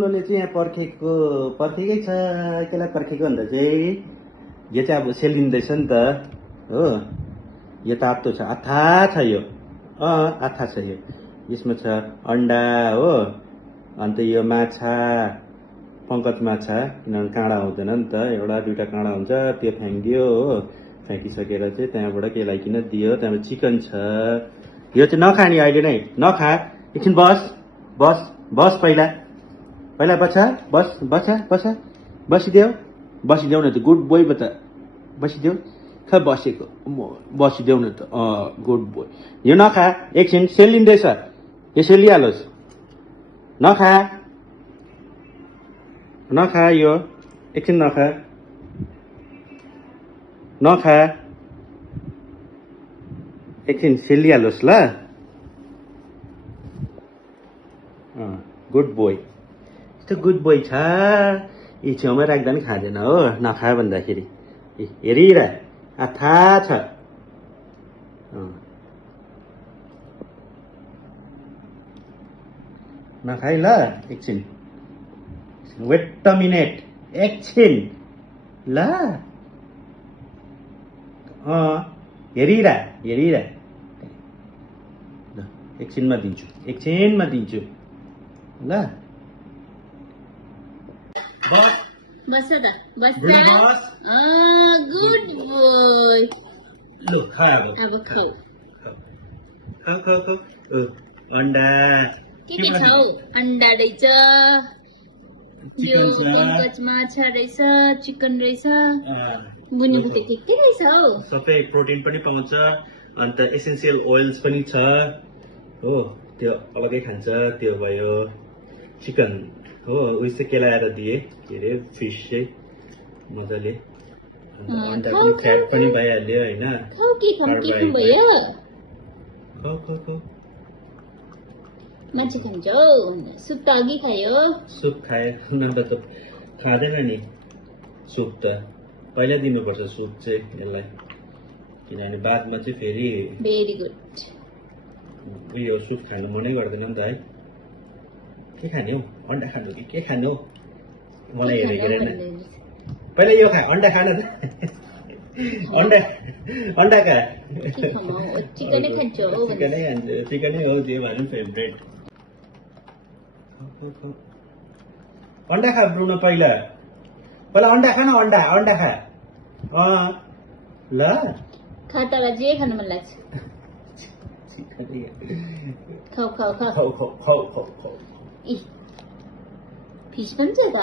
ब्रुनोले चाहिँ यहाँ पर्खेकै छ। कसलाई पर्खेको भन्दा चाहिँ यो चाहिँ अब सेलिँदैछ नि त हो। यो तातो छ, आथा छ यो। आथा छ यो। यसमा छ अन्डा हो, अन्त यो माछा, पङ्कज माछा, किनभने काँडा हुँदैन नि त, एउटा दुइटा काँडा हुन्छ, त्यो फ्याँकिदियो हो। फ्याँकिसकेर चाहिँ त्यहाँबाट केलाइकन दियो। त्यहाँबाट चिकन छ। यो चाहिँ नखाने अहिले नै, नखा। एकछिन बस पहिला बसिदेऊ न त, गुड बोय बता। बसिदेऊ, खै बसेको, बसिदेऊ न त, गुड बोय। यो नखा, एकछिन सेलिँदैछ, यो सेलिहालोस्। नखा यो, एकछिन नखा, एकछिन सेलिहालोस् ल। गुड बोय, यस्तो गुड बोय छ। यी छेउमा राख्दा पनि खाँदैन हो, नखा भन्दाखेरि। हेरिर, आथा छ। नखाइ ल, एकछिन वेट अ मिनेट, एकछिन ल। हेरिर ल, एकछिनमा दिन्छु ल। बस त बस। Good boy. लु खा अब खाऊ। अन्डा के छौ? अन्डा रहेछ, यो पङ्कज माछा रहेछ, चिकन रहेछ, बुनेको त के रहेछ हौ। सबै प्रोटिन पनि पाउँछ, अन्त एसेन्सियल ओइल्स पनि छ हो। त्यो अलगै खान्छ। त्यो भयो चिकन हो, उयो चाहिँ केलाएर दिए, के अरे फिस चाहिँ मजाले। अन्डा पनि फ्याट पनि भइहाल्यो होइन। भयो मान्छे खान्छौ। सुप त अघि खायो। सुप खाए नन्द त खाँदैन नि सुप त, पहिला दिनुपर्छ सुप चाहिँ यसलाई, किनभने बादमा चाहिँ फेरि भेरी गुड। उयो सुप खानु मनै गर्दैन नि त है। के खाने हौ, अन्डा खानु कि के खानु हौ? मलाई हेरेन। पहिला यो खा, अन्डा खान त। अन्डा खा। चिकनै खान्छौ। चिकनै हो, त्यो भनौँ फेभरेट। अन्डा खा ब्रुनो, पहिला अन्डा खा न, अन्डा खा। ल खा, तर जे खानु मन लाग्छ खाऊ। फिस पनि छ त,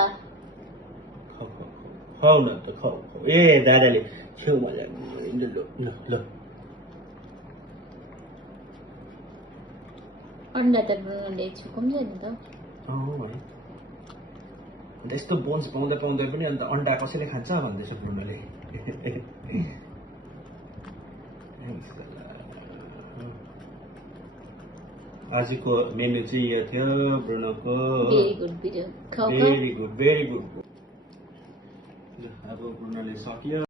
खाऊ न त, खाऊ। ए दादाले छेउमा ल। अन्डा त ब्रुनोले छुको पनि छैन त। अन्त यस्तो बोन्स पाउँदा पनि अन्त अन्डा कसैले खान्छ भन्दैछ ब्रुनोले। आजको मेन्यू चाहिँ यो थियो ब्रुनोको। Very good. अब ब्रुनोले सक्यो।